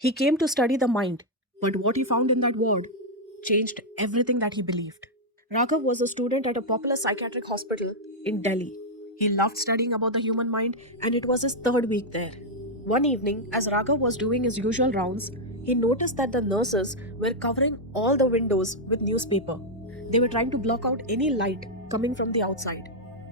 He came to study the mind, but what he found in that ward changed everything that he believed. Raghav was a student at a popular psychiatric hospital in Delhi. He loved studying about the human mind, and it was his third week there. One evening, as Raghav was doing his usual rounds, he noticed that the nurses were covering all the windows with newspaper. They were trying to block out any light coming from the outside.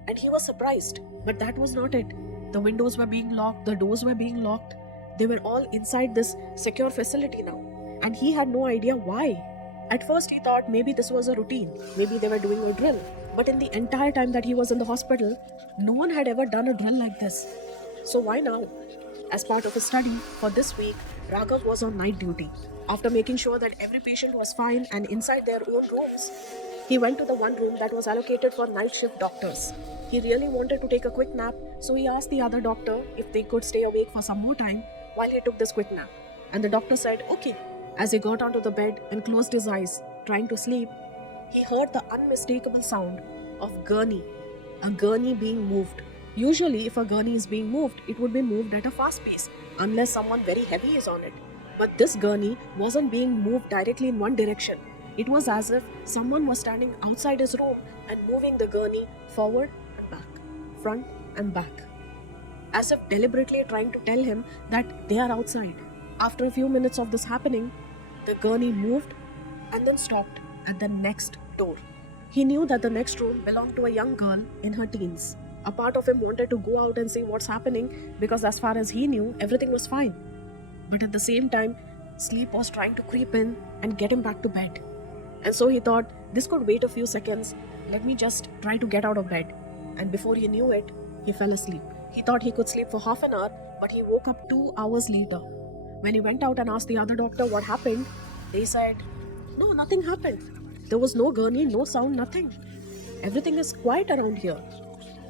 And he was surprised, but that was not it. The windows were being locked, the doors were being locked. They were all inside this secure facility now, and he had no idea why. At first, he thought maybe this was a routine, maybe they were doing a drill. But in the entire time that he was in the hospital, no one had ever done a drill like this. So why now? As part of his study for this week, Raghav was on night duty. After making sure that every patient was fine and inside their own rooms, he went to the one room that was allocated for night shift doctors. He really wanted to take a quick nap, so he asked the other doctor if they could stay awake for some more time while he took this quick nap. And the doctor said, okay. As he got onto the bed and closed his eyes, trying to sleep, he heard the unmistakable sound of gurney, a gurney being moved. Usually, if a gurney is being moved, it would be moved at a fast pace, unless someone very heavy is on it. But this gurney wasn't being moved directly in one direction. It was as if someone was standing outside his room and moving the gurney forward and back, front and back, as if deliberately trying to tell him that they are outside. After a few minutes of this happening, the gurney moved and then stopped at the next door. He knew that the next room belonged to a young girl in her teens. A part of him wanted to go out and see what's happening because, as far as he knew, everything was fine. But at the same time, sleep was trying to creep in and get him back to bed. And so he thought, this could wait a few seconds. Let me just try to get out of bed. And before he knew it, he fell asleep. He thought he could sleep for half an hour, but he woke up 2 hours later. When he went out and asked the other doctor what happened, they said, no, nothing happened. There was no gurney, no sound, nothing. Everything is quiet around here.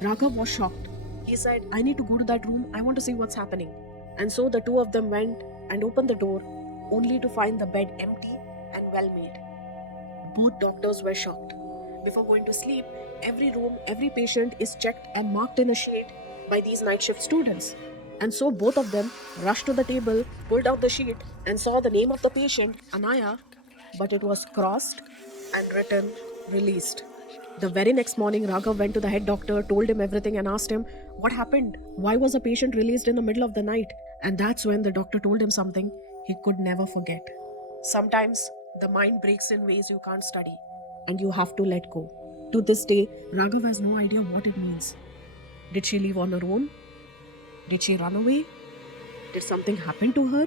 Raghav was shocked. He said, I need to go to that room. I want to see what's happening. And so the two of them went and opened the door, only to find the bed empty and well made. Both doctors were shocked. Before going to sleep, every room, every patient is checked and marked in a sheet by these night shift students. And so both of them rushed to the table, pulled out the sheet, and saw the name of the patient, Anaya, but it was crossed and written, released. The very next morning, Raghav went to the head doctor, told him everything, and asked him, what happened? Why was a patient released in the middle of the night? And that's when the doctor told him something he could never forget. Sometimes the mind breaks in ways you can't study, and you have to let go. To this day, Raghav has no idea what it means. Did she leave on her own? Did she run away? Did something happen to her?